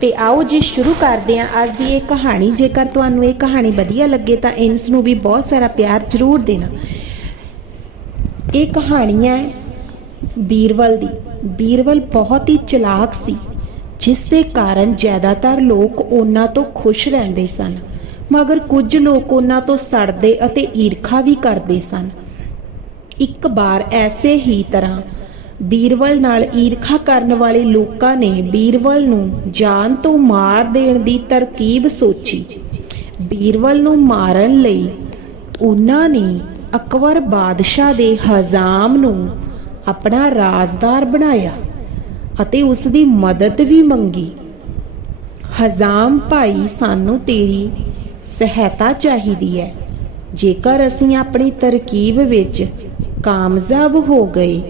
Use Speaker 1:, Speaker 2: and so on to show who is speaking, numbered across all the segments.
Speaker 1: ਤੇ ਆਓ ਜੀ ਸ਼ੁਰੂ ਕਰਦੇ ਹਾਂ ਅੱਜ ਦੀ ਇਹ ਕਹਾਣੀ। ਜੇਕਰ ਤੁਹਾਨੂੰ ਇਹ ਕਹਾਣੀ ਵਧੀਆ ਲੱਗੇ ਤਾਂ ਇਸ ਨੂੰ ਵੀ ਬਹੁਤ ਸਾਰਾ ਪਿਆਰ ਜ਼ਰੂਰ ਦੇਣਾ। ਇਹ ਕਹਾਣੀ ਹੈ ਬੀਰਵਲ ਦੀ। ਬੀਰਵਲ ਬਹੁਤ ਹੀ ਚਲਾਕ ਸੀ, ਜਿਸ ਦੇ ਕਾਰਨ ਜ਼ਿਆਦਾਤਰ ਲੋਕ ਉਹਨਾਂ ਤੋਂ ਖੁਸ਼ ਰਹਿੰਦੇ ਸਨ, ਮਗਰ ਕੁਝ ਲੋਕ ਉਹਨਾਂ ਤੋਂ ਸੜਦੇ ਅਤੇ ਈਰਖਾ ਵੀ ਕਰਦੇ ਸਨ। ਇੱਕ ਵਾਰ ਐਸੇ ਹੀ ਤਰ੍ਹਾਂ ਬੀਰਵਲ ਨਾਲ ਈਰਖਾ ਕਰਨ ਵਾਲੇ ਲੋਕਾਂ ਨੇ ਬੀਰਵਲ ਨੂੰ ਜਾਨ ਤੋਂ ਮਾਰ ਦੇਣ ਦੀ ਤਰਕੀਬ ਸੋਚੀ। ਬੀਰਵਲ ਨੂੰ ਮਾਰਨ ਲਈ ਉਹਨਾਂ ਨੇ ਅਕਬਰ ਬਾਦਸ਼ਾਹ ਦੇ ਹਜ਼ਾਮ ਨੂੰ ਆਪਣਾ ਰਾਜ਼ਦਾਰ ਬਣਾਇਆ ਅਤੇ ਉਸ ਦੀ ਮਦਦ ਵੀ ਮੰਗੀ। ਹਜ਼ਾਮ, ਭਾਈ, ਸਾਨੂੰ ਤੇਰੀ ਸਹਾਇਤਾ ਚਾਹੀਦੀ ਹੈ। ਜੇਕਰ ਅਸੀਂ ਆਪਣੀ ਤਰਕੀਬ ਵਿੱਚ ਕਾਮਯਾਬ ਹੋ ਗਏ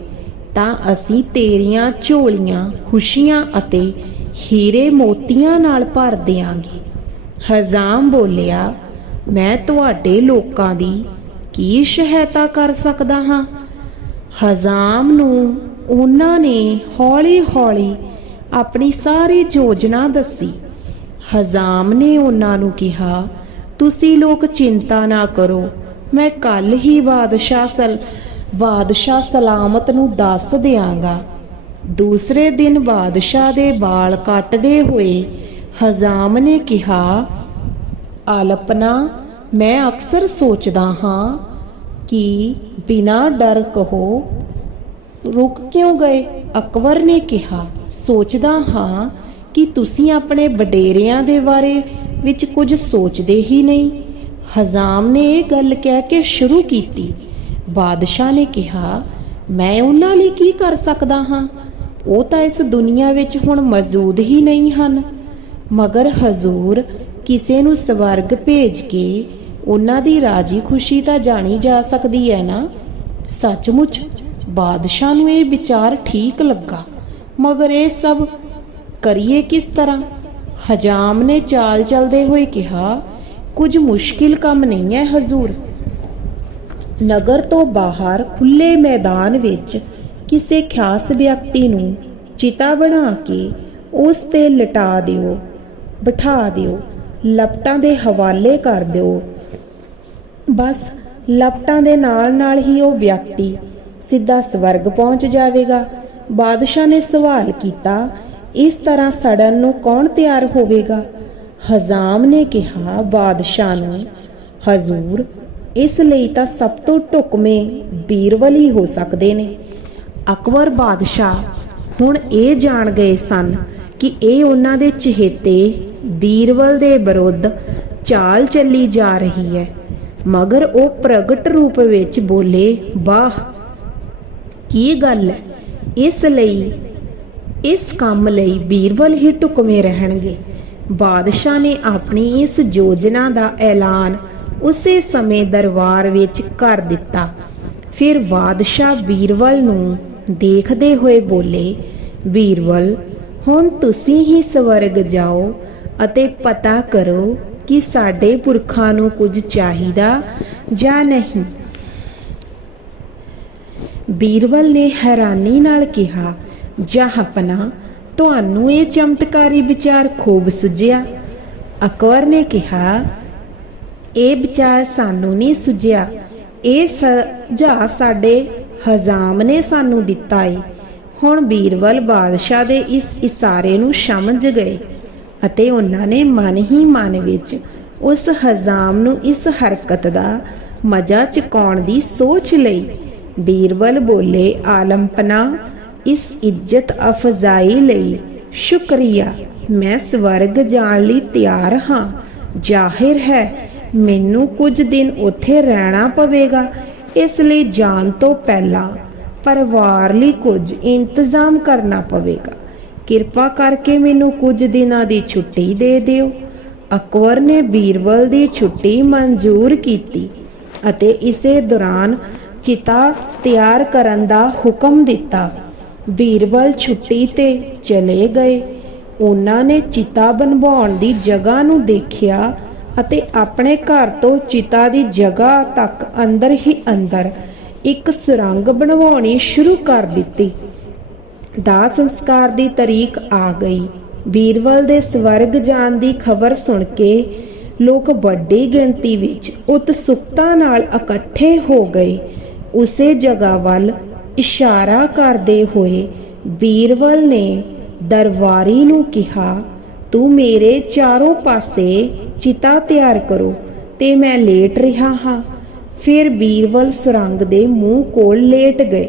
Speaker 1: ਤਾਂ ਅਸੀਂ ਤੇਰੀਆਂ ਝੋਲੀਆਂ, ਖੁਸ਼ੀਆਂ ਅਤੇ ਹੀਰੇ ਮੋਤੀਆਂ ਨਾਲ ਭਰ ਦਿਆਂਗੇ। ਹਜ਼ਾਮ ਬੋਲਿਆ, ਮੈਂ ਤੁਹਾਡੇ ਲੋਕਾਂ ਦੀ ਕੀ ਸਹਾਇਤਾ ਕਰ ਸਕਦਾ ਹਾਂ? ਹਜ਼ਾਮ ਨੂੰ ਉਹਨਾਂ ਨੇ ਹੌਲੀ-ਹੌਲੀ ਆਪਣੀ ਸਾਰੀ ਯੋਜਨਾ ਦੱਸੀ। ਹਜ਼ਾਮ ਨੇ ਉਹਨਾਂ ਨੂੰ ਕਿਹਾ, ਤੁਸੀਂ ਲੋਕ ਚਿੰਤਾ ਨਾ ਕਰੋ, ਮੈਂ ਕੱਲ ਹੀ ਬਾਦਸ਼ਾਹ ਸਲ ਬਾਦਸ਼ਾਹ ਸਲਾਮਤ ਨੂੰ ਦੱਸ ਦਿਆਂਗਾ। ਦੂਸਰੇ ਦਿਨ ਬਾਦਸ਼ਾਹ ਦੇ ਵਾਲ ਕੱਟਦੇ ਹੋਏ ਹਜ਼ਾਮ ਨੇ ਕਿਹਾ, ਆਲਪਨਾ, ਮੈਂ ਅਕਸਰ ਸੋਚਦਾ ਹਾਂ ਕਿ ਬਿਨਾ ਡਰ ਕਹੋ ਰੁਕ ਕਿਉਂ ਗਏ? ਅਕਬਰ ਨੇ ਕਿਹਾ, ਸੋਚਦਾ ਹਾਂ ਕਿ ਤੁਸੀਂ ਆਪਣੇ ਵਡੇਰਿਆਂ ਦੇ ਬਾਰੇ ਵਿੱਚ ਕੁਝ ਸੋਚਦੇ ਹੀ ਨਹੀਂ। ਹਜ਼ਾਮ ਨੇ ਇਹ ਗੱਲ ਕਹਿ ਕੇ ਸ਼ੁਰੂ ਕੀਤੀ। ਬਾਦਸ਼ਾਹ ਨੇ ਕਿਹਾ, ਮੈਂ ਉਹਨਾਂ ਲਈ ਕੀ ਕਰ ਸਕਦਾ ਹਾਂ? ਉਹ ਤਾਂ ਇਸ ਦੁਨੀਆ ਵਿੱਚ ਹੁਣ ਮੌਜੂਦ ਹੀ ਨਹੀਂ ਹਨ। ਮਗਰ ਹਜ਼ੂਰ ਕਿਸੇ ਨੂੰ ਸਵਰਗ ਭੇਜ ਕੇ ਉਹਨਾਂ ਦੀ ਰਾਜੀ ਖੁਸ਼ੀ ਤਾਂ ਜਾਣੀ ਜਾ ਸਕਦੀ ਹੈ ਨਾ? ਸੱਚਮੁੱਚ ਬਾਦਸ਼ਾਹ ਨੂੰ ਇਹ ਵਿਚਾਰ ਠੀਕ ਲੱਗਾ, ਮਗਰ ਇਹ ਸਭ ਕਰੀਏ ਕਿਸ ਤਰ੍ਹਾਂ? ਹਜਾਮ ਨੇ ਚਾਲ ਚਲਦੇ ਹੋਏ ਕਿਹਾ, ਕੁਝ ਮੁਸ਼ਕਿਲ ਕੰਮ ਨਹੀਂ ਹੈ ਹਜ਼ੂਰ। ਨਗਰ ਤੋਂ ਬਾਹਰ ਖੁੱਲੇ ਮੈਦਾਨ ਵਿੱਚ ਕਿਸੇ ਖਾਸ ਵਿਅਕਤੀ ਨੂੰ ਚਿਤਾ ਬਣਾ ਕੇ ਉਸ ਤੇ ਲਟਾ ਦਿਓ, ਬਿਠਾ ਦਿਓ, ਲਪਟਾਂ ਦੇ ਹਵਾਲੇ ਕਰ ਦਿਓ। ਬਸ ਲਪਟਾਂ ਦੇ ਨਾਲ ਨਾਲ ਹੀ ਉਹ ਵਿਅਕਤੀ ਸਿੱਧਾ ਸਵਰਗ ਪਹੁੰਚ ਜਾਵੇਗਾ। ਬਾਦਸ਼ਾਹ ਨੇ ਸਵਾਲ ਕੀਤਾ, ਇਸ ਤਰ੍ਹਾਂ ਸੜਨ ਨੂੰ ਕੌਣ ਤਿਆਰ ਹੋਵੇਗਾ? ਹਜ਼ਾਮ ਨੇ ਕਿਹਾ, ਬਾਦਸ਼ਾਹ ਨੂੰ, ਹਜ਼ੂਰ ਇਸ ਲਈ ਤਾਂ ਸਭ ਤੋਂ ਢੁਕਵੇਂ ਬੀਰਵਲ ਹੀ ਹੋ ਸਕਦੇ ਨੇ। ਅਕਬਰ ਬਾਦਸ਼ਾਹ ਹੁਣ ਇਹ ਜਾਣ ਗਏ ਸਨ ਕਿ ਇਹ ਉਹਨਾਂ ਦੇ ਚਹੇਤੇ ਬੀਰਵਲ ਦੇ ਵਿਰੁੱਧ ਚਾਲ ਚੱਲੀ ਜਾ ਰਹੀ ਹੈ। ਮਗਰ ਉਹ ਪ੍ਰਗਟ ਰੂਪ ਵਿੱਚ ਬੋਲੇ, ਵਾਹ, ਕੀ ਗੱਲ ਹੈ? ਇਸ ਲਈ, ਇਸ ਕੰਮ ਲਈ ਬੀਰਬਲ ਹੀ ਢੁਕਵੇਂ ਰਹਿਣਗੇ। ਬਾਦਸ਼ਾਹ ਨੇ ਆਪਣੀ ਇਸ ਯੋਜਨਾ ਦਾ ਐਲਾਨ ਉਸੇ ਸਮੇਂ ਦਰਬਾਰ ਵਿੱਚ ਕਰ ਦਿੱਤਾ। ਫਿਰ ਬਾਦਸ਼ਾਹ ਬੀਰਵਲ ਨੂੰ ਦੇਖਦੇ ਹੋਏ ਬੋਲੇ, ਬੀਰਵਲ, ਹੁਣ ਤੁਸੀਂ ਹੀ ਸਵਰਗ ਜਾਓ ਅਤੇ ਪਤਾ ਕਰੋ ਕਿ ਸਾਡੇ ਪੁਰਖਾਂ ਨੂੰ ਕੁਝ ਚਾਹੀਦਾ ਜਾਂ ਨਹੀਂ ਬੀਰਵਲ ਨੇ ਹੈਰਾਨੀ ਨਾਲ ਕਿਹਾ ਜਹਾਪਨਾ ਤੁਹਾਨੂੰ ਇਹ ਚਮਤਕਾਰੀ ਵਿਚਾਰ ਖੂਬ ਸੁਝਿਆ। ਅਕਬਰ ਨੇ ਕਿਹਾ ਇਹ ਵਿਚਾਰ ਸਾਨੂੰ ਨਹੀਂ ਸੁਝਿਆ। ਇਹ ਸੁਝਾਅ ਸਾਡੇ ਹਜ਼ਾਮ ਨੇ ਸਾਨੂੰ ਦਿੱਤਾ ਏ ਹੁਣ ਬੀਰਬਲ ਬਾਦਸ਼ਾਹ ਦੇ ਇਸ ਇਸ਼ਾਰੇ ਨੂੰ ਸਮਝ ਗਏ ਅਤੇ ਉਹਨਾਂ ਨੇ ਮਨ ਹੀ ਮਨ ਵਿੱਚ ਉਸ ਹਜ਼ਾਮ ਨੂੰ ਇਸ ਹਰਕਤ ਦਾ ਮਜ਼ਾ ਚੁਕਾਉਣ ਦੀ ਸੋਚ ਲਈ। ਬੀਰਬਲ ਬੋਲੇ, ਆਲਮਪਨਾ, ਇਸ ਇੱਜ਼ਤ ਅਫਜ਼ਾਈ ਲਈ ਸ਼ੁਕਰੀਆ। ਮੈਂ ਸਵਰਗ ਜਾਣ ਲਈ ਤਿਆਰ ਹਾਂ। ਜ਼ਾਹਿਰ ਹੈ ਮੈਨੂੰ ਕੁਝ ਦਿਨ ਉੱਥੇ ਰਹਿਣਾ ਪਵੇਗਾ, ਇਸ ਲਈ ਜਾਣ ਤੋਂ ਪਹਿਲਾਂ ਪਰਿਵਾਰ ਲਈ ਕੁਝ ਇੰਤਜ਼ਾਮ ਕਰਨਾ ਪਵੇਗਾ। ਕਿਰਪਾ ਕਰਕੇ ਮੈਨੂੰ ਕੁਝ ਦਿਨਾਂ ਦੀ ਛੁੱਟੀ ਦੇ ਦਿਓ। ਅਕਬਰ ਨੇ ਬੀਰਬਲ ਦੀ ਛੁੱਟੀ ਮਨਜ਼ੂਰ ਕੀਤੀ ਅਤੇ ਇਸੇ ਦੌਰਾਨ ਚਿਤਾ ਤਿਆਰ ਕਰਨ ਦਾ ਹੁਕਮ ਦਿੱਤਾ। ਬੀਰਬਲ ਛੁੱਟੀ ਤੇ ਚਲੇ ਗਏ। ਉਹਨਾਂ ਨੇ ਚਿਤਾ ਬਣਵਾਉਣ ਦੀ ਜਗ੍ਹਾ ਨੂੰ ਦੇਖਿਆ ਅਤੇ ਆਪਣੇ ਘਰ ਤੋਂ ਚਿਤਾ ਦੀ ਜਗ੍ਹਾ ਤੱਕ ਅੰਦਰ ਹੀ ਅੰਦਰ ਇੱਕ ਸੁਰੰਗ ਬਣਵਾਉਣੀ ਸ਼ੁਰੂ ਕਰ ਦਿੱਤੀ। ਦਾ ਸੰਸਕਾਰ ਦੀ ਤਰੀਕ ਆ ਗਈ। ਬੀਰਬਲ ਦੇ ਸਵਰਗ ਜਾਣ ਦੀ ਖਬਰ ਸੁਣ ਕੇ ਲੋਕ ਵੱਡੀ ਗਿਣਤੀ ਵਿੱਚ ਉਤਸੁਕਤਾ ਨਾਲ ਇਕੱਠੇ ਹੋ ਗਏ। ਉਸੇ ਜਗ੍ਹਾ ਵੱਲ ਇਸ਼ਾਰਾ ਕਰਦੇ ਹੋਏ ਬੀਰਬਲ ਨੇ ਦਰਬਾਰੀ ਨੂੰ ਕਿਹਾ ਤੂੰ ਮੇਰੇ ਚਾਰੋਂ ਪਾਸੇ ਚਿਤਾ ਤਿਆਰ ਕਰੋ, ਤੇ ਮੈਂ ਲੇਟ ਰਿਹਾ ਹਾਂ। ਫਿਰ ਬੀਰਵਲ ਸੁਰੰਗ ਦੇ ਮੂੰਹ ਕੋਲ ਲੇਟ ਗਏ।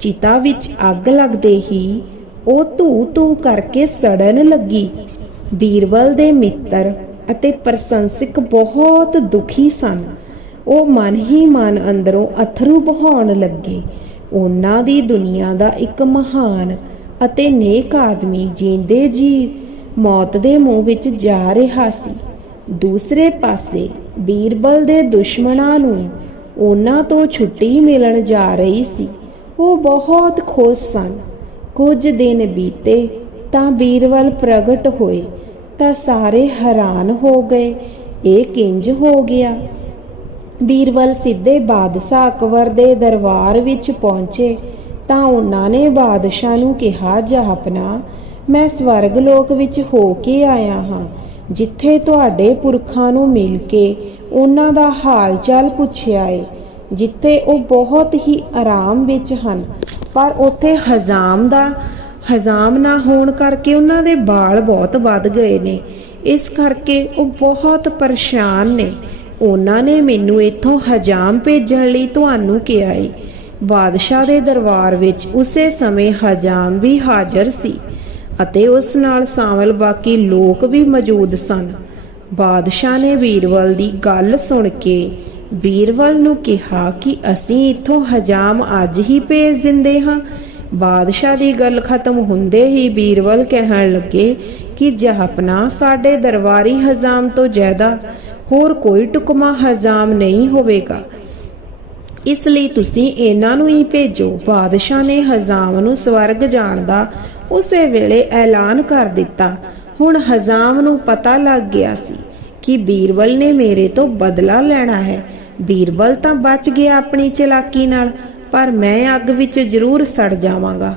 Speaker 1: ਚਿਤਾ ਵਿੱਚ ਅੱਗ ਲੱਗਦੇ ਹੀ ਉਹ ਧੂ ਧੂ ਕਰਕੇ ਸੜਨ ਲੱਗੀ। ਬੀਰਵਲ ਦੇ ਮਿੱਤਰ ਅਤੇ ਪ੍ਰਸ਼ੰਸਕ ਬਹੁਤ ਦੁਖੀ ਸਨ। ਉਹ ਮਨ ਹੀ ਮਨ ਅੰਦਰੋਂ ਅਥਰੂ ਬਹਾਉਣ ਲੱਗੇ। ਉਹਨਾਂ ਦੀ ਦੁਨੀਆ ਦਾ ਇੱਕ ਮਹਾਨ ਅਤੇ ਨੇਕ ਆਦਮੀ ਜਿੰਦੇ ਜੀ ਮੌਤ ਦੇ ਮੂੰਹ ਵਿੱਚ ਜਾ ਰਿਹਾ ਸੀ। ਦੂਸਰੇ ਪਾਸੇ ਬੀਰਬਲ ਦੇ ਦੁਸ਼ਮਣਾਂ ਨੂੰ ਉਹਨਾਂ ਤੋਂ ਛੁੱਟੀ ਮਿਲਣ ਜਾ ਰਹੀ ਸੀ। ਉਹ ਬਹੁਤ ਖੁਸ਼ ਸਨ। ਕੁਝ ਦਿਨ ਬੀਤੇ ਤਾਂ ਬੀਰਬਲ ਪ੍ਰਗਟ ਹੋਏ ਤਾਂ ਸਾਰੇ ਹੈਰਾਨ ਹੋ ਗਏ। ਇਹ ਕਿੰਜ ਹੋ ਗਿਆ? ਬੀਰਬਲ ਸਿੱਧੇ ਬਾਦਸ਼ਾਹ ਅਕਬਰ ਦੇ ਦਰਬਾਰ ਵਿੱਚ ਪਹੁੰਚੇ ਤਾਂ ਉਹਨਾਂ ਨੇ ਬਾਦਸ਼ਾਹ ਨੂੰ ਕਿਹਾ ਜਾਪਨਾ ਮੈਂ ਸਵਰਗ ਲੋਕ ਵਿੱਚ ਹੋ ਕੇ ਆਇਆ ਹਾਂ, ਜਿੱਥੇ ਤੁਹਾਡੇ ਪੁਰਖਾਂ ਨੂੰ ਮਿਲ ਕੇ ਉਹਨਾਂ ਦਾ ਹਾਲ ਚਾਲ ਪੁੱਛਿਆ ਏ, ਜਿੱਥੇ ਉਹ ਬਹੁਤ ਹੀ ਆਰਾਮ ਵਿੱਚ ਹਨ। ਪਰ ਉੱਥੇ ਹਜ਼ਾਮ ਦਾ, ਹਜ਼ਾਮ ਨਾ ਹੋਣ ਕਰਕੇ ਉਹਨਾਂ ਦੇ ਵਾਲ ਬਹੁਤ ਵੱਧ ਗਏ ਨੇ। ਇਸ ਕਰਕੇ ਉਹ ਬਹੁਤ ਪਰੇਸ਼ਾਨ ਨੇ। ਉਹਨਾਂ ਨੇ ਮੈਨੂੰ ਇੱਥੋਂ ਹਜਾਮ ਭੇਜਣ ਲਈ ਤੁਹਾਨੂੰ ਕਿਹਾ ਏ। ਬਾਦਸ਼ਾਹ ਦੇ ਦਰਬਾਰ ਵਿੱਚ ਉਸੇ ਸਮੇਂ ਹਜਾਮ ਵੀ ਹਾਜ਼ਰ ਸੀ। ਅਤੇ ਉਸ ਨਾਲ ਸ਼ਾਮਲ ਬਾਕੀ ਲੋਕ ਵੀ ਮੌਜੂਦ ਸਨ। ਬਾਦਸ਼ਾਹ ਨੇ ਵੀਰਵਲ ਦੀ ਗੱਲ ਸੁਣ ਕੇ ਬੀਰਬਲ ਨੂੰ ਕਿਹਾ ਕਿ ਅਸੀਂ ਇੱਥੋਂ ਹਜਾਮ ਅੱਜ ਹੀ ਭੇਜ ਦਿੰਦੇ ਹਾਂ। ਬਾਦਸ਼ਾਹ ਦੀ ਗੱਲ ਖਤਮ ਹੁੰਦੇ ਹੀ ਬੀਰਬਲ ਕਹਿਣ ਲੱਗੇ ਕਿ ਜਹਾਪਨਾ ਸਾਡੇ ਦਰਬਾਰੀ ਹਜ਼ਾਮ ਤੋਂ ਜ਼ਿਆਦਾ, ਹੋਰ ਕੋਈ ਟੁਕਮਾ ਹਜ਼ਾਮ ਨਹੀਂ ਹੋਵੇਗਾ। ਇਸ ਲਈ ਤੁਸੀਂ ਇਹਨਾਂ ਨੂੰ ਹੀ ਭੇਜੋ। ਬਾਦਸ਼ਾਹ ਨੇ ਹਜ਼ਾਮ ਨੂੰ ਸਵਰਗ ਜਾਣ ਦਾ ਉਸੇ ਵੇਲੇ ਐਲਾਨ ਕਰ ਦਿੱਤਾ। ਹੁਣ ਹਜ਼ਾਮ ਨੂੰ ਪਤਾ ਲੱਗ ਗਿਆ ਸੀ ਕਿ ਬੀਰਬਲ ਨੇ ਮੇਰੇ ਤੋਂ ਬਦਲਾ ਲੈਣਾ ਹੈ। ਬੀਰਬਲ ਤਾਂ ਬਚ ਗਿਆ ਆਪਣੀ ਚਲਾਕੀ ਨਾਲ, ਪਰ ਮੈਂ ਅੱਗ ਵਿੱਚ ਜ਼ਰੂਰ ਸੜ ਜਾਵਾਂਗਾ।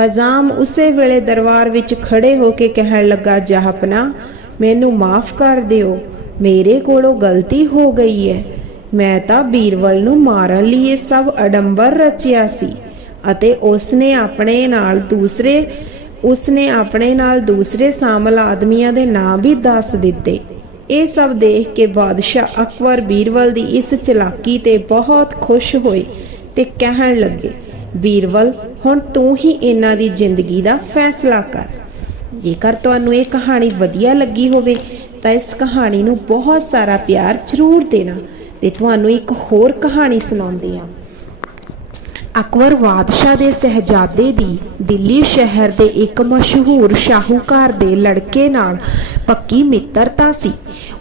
Speaker 1: ਹਜ਼ਾਮ ਉਸੇ ਵੇਲੇ ਦਰਬਾਰ ਵਿੱਚ ਖੜੇ ਹੋ ਕੇ ਕਹਿਣ ਲੱਗਾ ਜਹਾਪਨਾ ਮੈਨੂੰ ਮਾਫ ਕਰ ਦਿਓ। ਮੇਰੇ ਕੋਲੋਂ ਗਲਤੀ ਹੋ ਗਈ ਹੈ। ਮੈਂ ਤਾਂ ਬੀਰਵਲ ਨੂੰ ਮਾਰਨ ਲਈ ਇਹ ਸਭ ਅਡੰਬਰ ਰਚਿਆ ਸੀ ਅਤੇ ਉਸਨੇ ਆਪਣੇ ਨਾਲ ਦੂਸਰੇ ਉਸ ਨੇ ਆਪਣੇ ਨਾਲ ਦੂਸਰੇ ਸ਼ਾਮਲ ਆਦਮੀਆਂ ਦੇ ਨਾਂ ਵੀ ਦੱਸ ਦਿੱਤੇ। ਇਹ ਸਭ ਦੇਖ ਕੇ ਬਾਦਸ਼ਾਹ ਅਕਬਰ ਬੀਰਬਲ ਦੀ ਇਸ ਚਲਾਕੀ ਤੇ ਬਹੁਤ ਖੁਸ਼ ਹੋਏ ਤੇ ਕਹਿਣ ਲੱਗੇ ਬੀਰਬਲ ਹੁਣ ਤੂੰ ਹੀ ਇਹਨਾਂ ਦੀ ਜ਼ਿੰਦਗੀ ਦਾ ਫੈਸਲਾ ਕਰ। ਜੇਕਰ ਤੁਹਾਨੂੰ ਇਹ ਕਹਾਣੀ ਵਧੀਆ ਲੱਗੀ ਹੋਵੇ, ਤਾਂ ਇਸ ਕਹਾਣੀ ਨੂੰ ਬਹੁਤ ਸਾਰਾ ਪਿਆਰ ਜ਼ਰੂਰ ਦੇਣਾ ਤੇ ਤੁਹਾਨੂੰ ਇੱਕ ਹੋਰ ਕਹਾਣੀ ਸੁਣਾਉਂਦੇ ਹਾਂ। ਅਕਬਰ ਬਾਦਸ਼ਾਹ ਦੇ ਸਹਜਾਦੇ ਦੀ ਦਿੱਲੀ ਸ਼ਹਿਰ ਦੇ ਇੱਕ ਮਸ਼ਹੂਰ ਸ਼ਾਹੂਕਾਰ ਦੇ ਲੜਕੇ ਨਾਲ ਪੱਕੀ ਮਿੱਤਰਤਾ ਸੀ।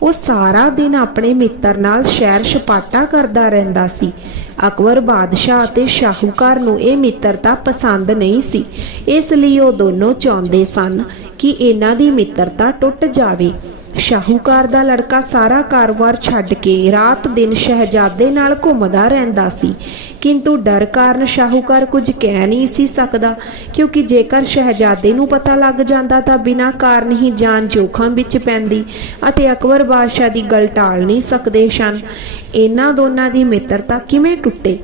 Speaker 1: ਉਹ ਸਾਰਾ ਦਿਨ ਆਪਣੇ ਮਿੱਤਰ ਨਾਲ ਸ਼ਹਿਰ ਸਪਾਟਾ ਕਰਦਾ ਰਹਿੰਦਾ ਸੀ। ਅਕਬਰ ਬਾਦਸ਼ਾਹ ਅਤੇ ਸ਼ਾਹੂਕਾਰ ਨੂੰ ਇਹ ਮਿੱਤਰਤਾ ਪਸੰਦ ਨਹੀਂ ਸੀ। ਇਸ ਲਈ ਉਹ ਦੋਨੋਂ ਚਾਹੁੰਦੇ ਸਨ ਕਿ ਇਹਨਾਂ ਦੀ ਮਿੱਤਰਤਾ ਟੁੱਟ ਜਾਵੇ। ਸ਼ਾਹੂਕਾਰ ਦਾ ਲੜਕਾ ਸਾਰਾ ਕਾਰੋਬਾਰ ਛੱਡ ਕੇ ਰਾਤ ਦਿਨ ਸ਼ਹਿਜ਼ਾਦੇ ਨਾਲ ਘੁੰਮਦਾ ਰਹਿੰਦਾ ਸੀ। ਕਿੰਤੂ ਡਰ ਕਾਰਨ ਸ਼ਾਹੂਕਾਰ ਕੁਝ ਕਹਿ ਨਹੀਂ ਸੀ ਸਕਦਾ, ਕਿਉਂਕਿ ਜੇਕਰ ਸ਼ਹਿਜ਼ਾਦੇ ਨੂੰ ਪਤਾ ਲੱਗ ਜਾਂਦਾ ਤਾਂ ਬਿਨਾਂ ਕਾਰਨ ਹੀ ਜਾਨ ਜੋਖਮ ਵਿੱਚ ਪੈਂਦੀ ਅਤੇ ਅਕਬਰ ਬਾਦਸ਼ਾਹ ਦੀ ਗੱਲ ਟਾਲ ਨਹੀਂ ਸਕਦੇ ਸਨ। ਇਹਨਾਂ ਦੋਨਾਂ ਦੀ ਮਿੱਤਰਤਾ ਕਿਵੇਂ ਟੁੱਟੇ?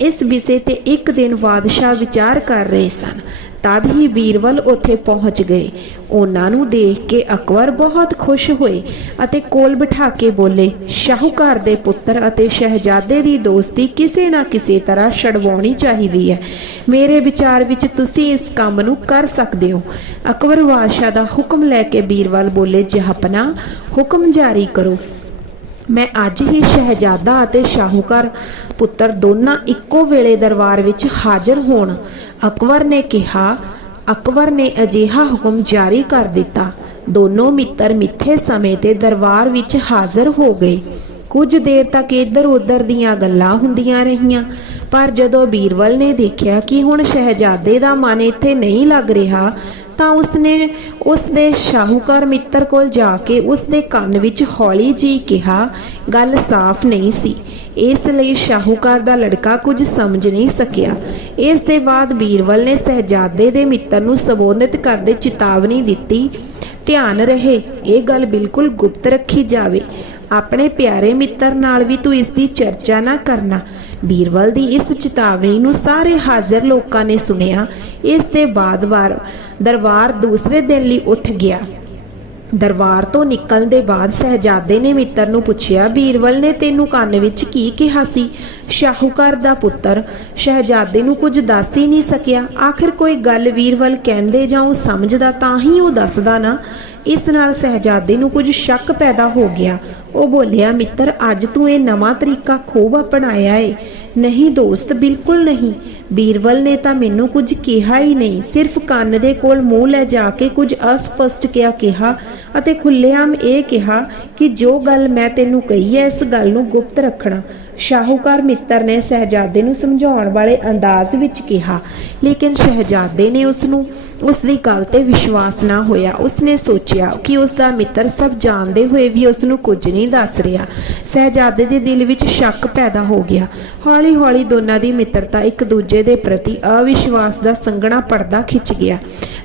Speaker 1: ਇਸ ਵਿਸ਼ੇ ਤੇ ਇੱਕ ਦਿਨ ਬਾਦਸ਼ਾਹ ਵਿਚਾਰ ਕਰ ਰਹੇ ਸਨ। ਤਦ ਹੀ ਬੀਰਬਲ ਉੱਥੇ ਪਹੁੰਚ ਗਏ। ਉਹਨਾਂ ਨੂੰ ਦੇਖ ਕੇ ਅਕਬਰ ਬਹੁਤ ਖੁਸ਼ ਹੋਏ ਅਤੇ ਕੋਲ ਬਿਠਾ ਕੇ ਬੋਲੇ, ਸ਼ਾਹੂਕਾਰ ਦੇ ਪੁੱਤਰ ਅਤੇ ਸ਼ਹਿਜ਼ਾਦੇ ਦੀ ਦੋਸਤੀ ਕਿਸੇ ਨਾ ਕਿਸੇ ਤਰ੍ਹਾਂ ਛਡਵਾਉਣੀ ਚਾਹੀਦੀ ਹੈ। ਮੇਰੇ ਵਿਚਾਰ ਵਿੱਚ ਤੁਸੀਂ ਇਸ ਕੰਮ ਨੂੰ ਕਰ ਸਕਦੇ ਹੋ। ਅਕਬਰ ਬਾਦਸ਼ਾਹ ਦਾ ਹੁਕਮ ਲੈ ਕੇ ਬੀਰਬਲ ਬੋਲੇ, ਜਹਾਪਨਾ, ਹੁਕਮ ਜਾਰੀ ਕਰੋ। ਮੈਂ ਅੱਜ ਹੀ ਸ਼ਹਿਜ਼ਾਦਾ ਅਤੇ ਸ਼ਾਹੂਕਾਰ ਪੁੱਤਰ ਦੋਨਾਂ ਇੱਕੋ ਵੇਲੇ ਦਰਬਾਰ ਵਿੱਚ ਹਾਜ਼ਰ ਹੋਣ, ਅਕਬਰ ਨੇ ਕਿਹਾ, ਅਕਬਰ ਨੇ ਅਜਿਹਾ ਹੁਕਮ ਜਾਰੀ ਕਰ ਦਿੱਤਾ। ਦੋਨੋਂ ਮਿੱਤਰ ਮਿੱਥੇ ਸਮੇਂ ਤੇ ਦਰਬਾਰ ਵਿੱਚ ਹਾਜ਼ਰ ਹੋ ਗਏ। ਕੁਝ ਦੇਰ ਤੱਕ ਇੱਧਰ ਉੱਧਰ ਦੀਆਂ ਗੱਲਾਂ ਹੁੰਦੀਆਂ ਰਹੀਆਂ, ਪਰ ਜਦੋਂ ਬੀਰਬਲ ਨੇ ਦੇਖਿਆ ਕਿ ਹੁਣ ਸ਼ਹਿਜ਼ਾਦੇ ਦਾ ਮਨ ਇੱਥੇ ਨਹੀਂ ਲੱਗ ਰਿਹਾ ਤਾਂ ਉਸਨੇ, ਉਸਦੇ ਸ਼ਾਹੂਕਾਰ ਮਿੱਤਰ ਕੋਲ ਜਾ ਕੇ ਉਸਦੇ ਕੰਨ ਵਿੱਚ ਹੌਲੀ ਜੀ ਕਿਹਾ, ਗੱਲ ਸਾਫ਼ ਨਹੀਂ ਸੀ। ਇਸ ਲਈ ਸ਼ਾਹੂਕਾਰ ਦਾ ਲੜਕਾ ਕੁਝ ਸਮਝ ਨਹੀਂ ਸਕਿਆ। ਇਸ ਦੇ ਬਾਅਦ ਬੀਰਵਲ ਨੇ ਸਹਿਜਾਦੇ ਦੇ ਮਿੱਤਰ ਨੂੰ ਸੰਬੋਧਿਤ ਕਰਦੇ ਚੇਤਾਵਨੀ ਦਿੱਤੀ, ਧਿਆਨ ਰਹੇ, ਇਹ ਗੱਲ ਬਿਲਕੁਲ ਗੁਪਤ ਰੱਖੀ ਜਾਵੇ। ਆਪਣੇ ਪਿਆਰੇ ਮਿੱਤਰ ਨਾਲ ਵੀ ਤੂੰ ਇਸ ਦੀ ਚਰਚਾ ਨਾ ਕਰਨਾ। ਬੀਰਵਲ ਦੀ ਇਸ ਚੇਤਾਵਨੀ ਨੂੰ ਸਾਰੇ ਹਾਜ਼ਰ ਲੋਕਾਂ ਨੇ ਸੁਣਿਆ। ਇਸ ਦੇ ਬਾਅਦ ਵਾਰ ਦਰਬਾਰ ਦੂਸਰੇ ਦਿਨ ਲਈ ਉੱਠ ਗਿਆ। ਦਰਬਾਰ ਤੋਂ ਨਿਕਲਣ ਦੇ ਬਾਅਦ ਸਹਿਜਾਦੇ ਨੇ ਮਿੱਤਰ ਨੂੰ ਪੁੱਛਿਆ ਬੀਰਬਲ ਨੇ ਤੈਨੂੰ ਕੰਨ ਵਿੱਚ ਕੀ ਕਿਹਾ ਸੀ? ਸ਼ਾਹੂਕਾਰ ਦਾ ਪੁੱਤਰ? ਸ਼ਹਿਜ਼ਾਦੇ ਨੂੰ ਕੁਝ ਦੱਸ ਹੀ ਨਹੀਂ ਸਕਿਆ। ਆਖਿਰ ਕੋਈ ਗੱਲ ਵੀਰਵਲ ਕਹਿੰਦੇ ਜਾਂ ਉਹ ਸਮਝਦਾ ਤਾਂ ਹੀ ਉਹ ਦੱਸਦਾ ਨਾ? ਇਸ ਨਾਲ ਸਹਿਜਾਦੇ ਨੂੰ ਕੁਝ ਸ਼ੱਕ ਪੈਦਾ ਹੋ ਗਿਆ। ਉਹ ਬੋਲਿਆ, ਮਿੱਤਰ, ਅੱਜ ਤੂੰ ਇਹ ਨਵਾਂ ਤਰੀਕਾ ਖੂਬ ਅਪਣਾਇਆ ਏ। ਨਹੀਂ ਦੋਸਤ, ਬਿਲਕੁਲ ਨਹੀਂ। ਬੀਰਵਲ ਨੇ ਤਾਂ ਮੈਨੂੰ ਕੁਝ ਕਿਹਾ ਹੀ ਨਹੀਂ। ਸਿਰਫ ਕੰਨ ਦੇ ਕੋਲ ਮੂੰਹ ਲੈ ਜਾ ਕੇ ਕੁਝ ਅਸਪਸ਼ਟ ਕਿਹਾ ਕਿਹਾ ਅਤੇ ਖੁੱਲ੍ਹੇਆਮ ਇਹ ਕਿਹਾ ਕਿ ਜੋ ਗੱਲ ਮੈਂ ਤੈਨੂੰ ਕਹੀ ਹੈ, ਇਸ ਗੱਲ ਨੂੰ ਗੁਪਤ ਰੱਖਣਾ। ਸ਼ਾਹੂਕਾਰ ਮਿੱਤਰ ਨੇ ਸਹਿਜਾਦੇ ਨੂੰ ਸਮਝਾਉਣ ਵਾਲੇ ਅੰਦਾਜ਼ ਵਿੱਚ ਕਿਹਾ। ਲੇਕਿਨ ਸ਼ਹਿਜ਼ਾਦੇ ਨੇ ਉਸ ਨੂੰ ਉਸ ਦੀ ਗੱਲ ਤੇ ਵਿਸ਼ਵਾਸ ਨਾ ਹੋਇਆ। ਉਸਨੇ ਸੋਚਿਆ ਕਿ ਉਸ ਦਾ ਮਿੱਤਰ ਸਭ ਜਾਣਦੇ ਹੋਏ ਵੀ ਉਸ ਨੂੰ ਕੁਝ ਨਹੀਂ ਦੱਸ ਰਿਹਾ। ਸਹਿਜਾਦੇ ਦੇ ਦਿਲ ਵਿੱਚ ਸ਼ੱਕ ਪੈਦਾ ਹੋ ਗਿਆ। ਹੌਲੀ-ਹੌਲੀ ਦੋਨਾਂ ਦੀ ਮਿੱਤਰਤਾ ਇੱਕ ਦੂਜੇ ਦੇ ਪ੍ਰਤੀ ਅਵਿਸ਼ਵਾਸ ਦਾ ਸੰਘਣਾ ਪਰਦਾ ਖਿੱਚ ਗਿਆ।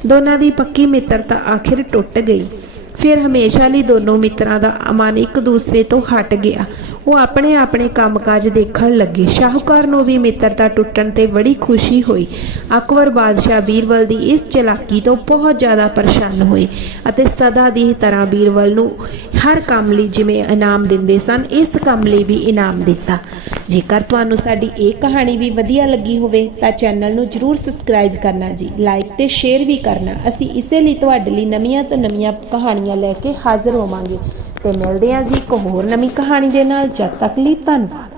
Speaker 1: ਦੋਨਾਂ ਦੀ ਪੱਕੀ ਮਿੱਤਰਤਾ ਆਖਿਰ ਟੁੱਟ ਗਈ। ਫਿਰ ਹਮੇਸ਼ਾ ਲਈ ਦੋਨੋਂ ਮਿੱਤਰਾਂ ਦਾ ਅਮਨ ਇੱਕ ਦੂਸਰੇ ਤੋਂ ਹਟ ਗਿਆ। ਉਹ ਆਪਣੇ ਆਪਣੇ ਕੰਮਕਾਜ ਦੇਖਣ ਲੱਗੇ। ਸ਼ਾਹੂਕਾਰ ਨੂੰ ਵੀ ਮਿੱਤਰਤਾ ਟੁੱਟਣ ਤੇ ਬੜੀ ਖੁਸ਼ੀ ਹੋਈ। ਅਕਬਰ ਬਾਦਸ਼ਾਹ ਬੀਰਬਲ ਦੀ ਇਸ ਚਲਾਕੀ ਤੋਂ ਬਹੁਤ ਜ਼ਿਆਦਾ ਪਰੇਸ਼ਾਨ ਹੋਏ ਅਤੇ ਸਦਾ ਦੀ ਤਰ੍ਹਾਂ ਬੀਰਬਲ ਨੂੰ ਹਰ ਕੰਮ ਲਈ ਜਿਵੇਂ ਇਨਾਮ ਦਿੰਦੇ ਸਨ, ਇਸ ਕੰਮ ਲਈ ਵੀ ਇਨਾਮ ਦਿੱਤਾ। ਜੇਕਰ ਤੁਹਾਨੂੰ ਸਾਡੀ ਇਹ ਕਹਾਣੀ ਵੀ ਵਧੀਆ ਲੱਗੀ ਹੋਵੇ, ਤਾਂ ਚੈਨਲ ਨੂੰ ਜਰੂਰ ਸਬਸਕ੍ਰਾਈਬ ਕਰਨਾ ਜੀ। ਲਾਈਕ ਤੇ ਸ਼ੇਅਰ ਵੀ ਕਰਨਾ। ਅਸੀਂ ਇਸੇ ਲਈ ਤੁਹਾਡੇ ਲਈ ਨਵੀਆਂ ਤੋਂ ਨਵੀਆਂ ਕਹਾਣੀਆਂ ਲੈ ਕੇ ਹਾਜ਼ਰ ਹੋਵਾਂਗੇ। ਤੇ ਮਿਲਦੇ ਹਾਂ ਜੀ ਇੱਕ ਹੋਰ ਨਵੀਂ ਕਹਾਣੀ ਦੇ ਨਾਲ। ਜਦ ਤੱਕ ਲਈ ਧੰਨਵਾਦ।